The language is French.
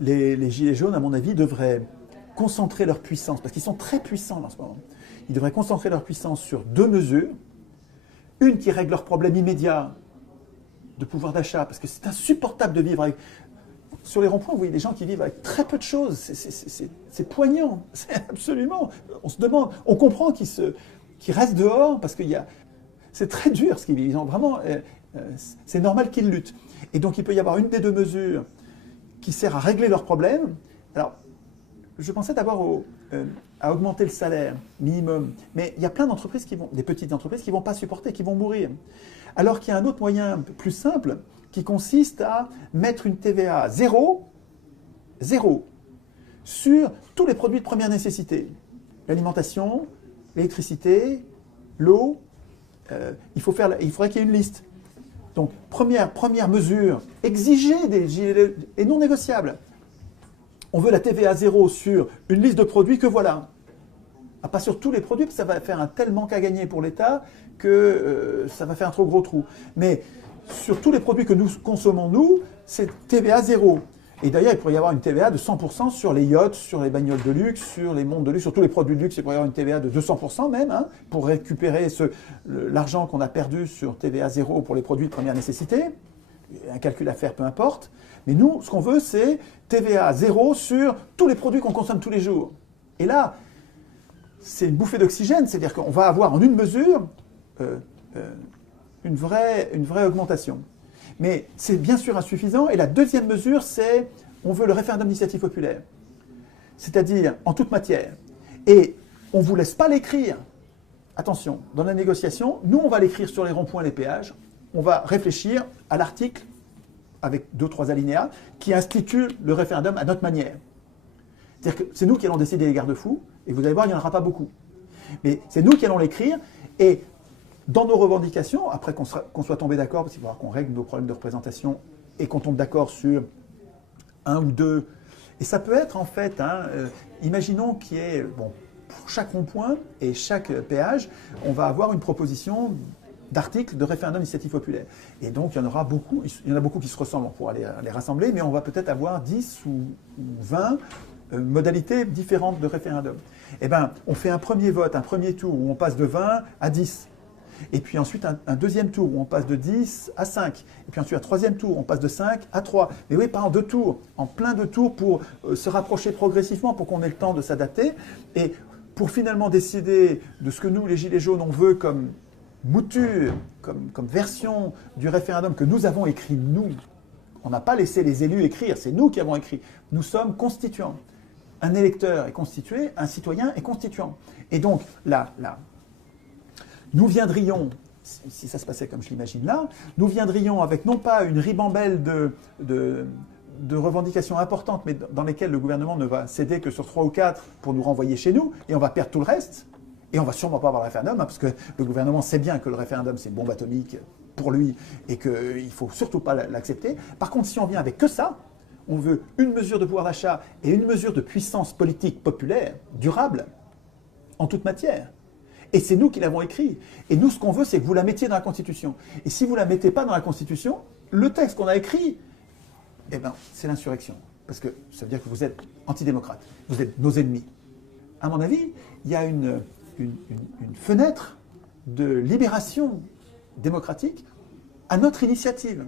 les Gilets jaunes, à mon avis, devraient concentrer leur puissance, parce qu'ils sont très puissants en ce moment. Ils devraient concentrer leur puissance sur deux mesures. Une qui règle leurs problèmes immédiats de pouvoir d'achat, parce que c'est insupportable de vivre avec... Sur les ronds-points, vous voyez des gens qui vivent avec très peu de choses. C'est poignant. C'est absolument... On se demande... On comprend qu'ils restent dehors, parce qu'il y a... C'est très dur ce qu'ils vivent. Ils ont vraiment... c'est normal qu'ils luttent. Et donc, il peut y avoir une des deux mesures qui sert à régler leurs problèmes. Alors, je pensais d'abord à augmenter le salaire minimum. Mais il y a plein d'entreprises des petites entreprises qui ne vont pas supporter, qui vont mourir. Alors qu'il y a un autre moyen plus simple qui consiste à mettre une TVA zéro, sur tous les produits de première nécessité. L'alimentation, l'électricité, l'eau. Il faudrait qu'il y ait une liste. Donc, première mesure, exiger des gilets et non négociable. On veut la TVA zéro sur une liste de produits que voilà. Pas sur tous les produits, parce que ça va faire un tel manque à gagner pour l'État que ça va faire un trop gros trou. Mais sur tous les produits que nous consommons, nous, c'est TVA zéro. Et d'ailleurs, il pourrait y avoir une TVA de 100% sur les yachts, sur les bagnoles de luxe, sur les montres de luxe, sur tous les produits de luxe. Il pourrait y avoir une TVA de 200% même, hein, pour récupérer l'argent qu'on a perdu sur TVA zéro pour les produits de première nécessité. Un calcul à faire, peu importe. Mais nous, ce qu'on veut, c'est TVA zéro sur tous les produits qu'on consomme tous les jours. Et là, c'est une bouffée d'oxygène, c'est-à-dire qu'on va avoir en une mesure une vraie augmentation. Mais c'est bien sûr insuffisant. Et la deuxième mesure, c'est on veut le référendum d'initiative populaire. C'est-à-dire en toute matière. Et on ne vous laisse pas l'écrire. Attention, dans la négociation, nous, on va l'écrire sur les ronds-points, les péages. On va réfléchir à l'article, avec 2-3 alinéas, qui institue le référendum à notre manière. C'est-à-dire que c'est nous qui allons décider les garde-fous, et vous allez voir, il n'y en aura pas beaucoup. Mais c'est nous qui allons l'écrire, et dans nos revendications, après qu'on soit tombé d'accord, parce qu'il va falloir qu'on règle nos problèmes de représentation, et qu'on tombe d'accord sur un ou deux, et ça peut être en fait, imaginons qu'il y ait, bon, pour chaque rond-point et chaque péage, on va avoir une proposition d'articles de référendum d'initiative populaire. Et donc, il y en aura beaucoup, il y en a beaucoup qui se ressemblent, on pourra les rassembler, mais on va peut-être avoir 10 ou 20 modalités différentes de référendum. Eh bien, on fait un premier vote, un premier tour où on passe de 20 à 10. Et puis ensuite, un deuxième tour où on passe de 10 à 5. Et puis ensuite, un troisième tour, on passe de 5 à 3. Mais oui, pas en 2 tours, en plein de tours pour se rapprocher progressivement, pour qu'on ait le temps de s'adapter. Et pour finalement décider de ce que nous, les Gilets jaunes, on veut comme mouture, comme version du référendum que nous avons écrit, nous. On n'a pas laissé les élus écrire, c'est nous qui avons écrit. Nous sommes constituants. Un électeur est constitué, un citoyen est constituant. Et donc, là, nous viendrions, si ça se passait comme je l'imagine là, nous viendrions avec non pas une ribambelle de revendications importantes, mais dans lesquelles le gouvernement ne va céder que sur 3 ou 4 pour nous renvoyer chez nous, et on va perdre tout le reste. Et on ne va sûrement pas avoir le référendum, parce que le gouvernement sait bien que le référendum, c'est une bombe atomique pour lui, et qu'il ne faut surtout pas l'accepter. Par contre, si on vient avec que ça, on veut une mesure de pouvoir d'achat et une mesure de puissance politique populaire, durable, en toute matière. Et c'est nous qui l'avons écrit. Et nous, ce qu'on veut, c'est que vous la mettiez dans la Constitution. Et si vous ne la mettez pas dans la Constitution, le texte qu'on a écrit, eh ben, c'est l'insurrection. Parce que ça veut dire que vous êtes antidémocrate. Vous êtes nos ennemis. À mon avis, il y a une fenêtre de libération démocratique à notre initiative.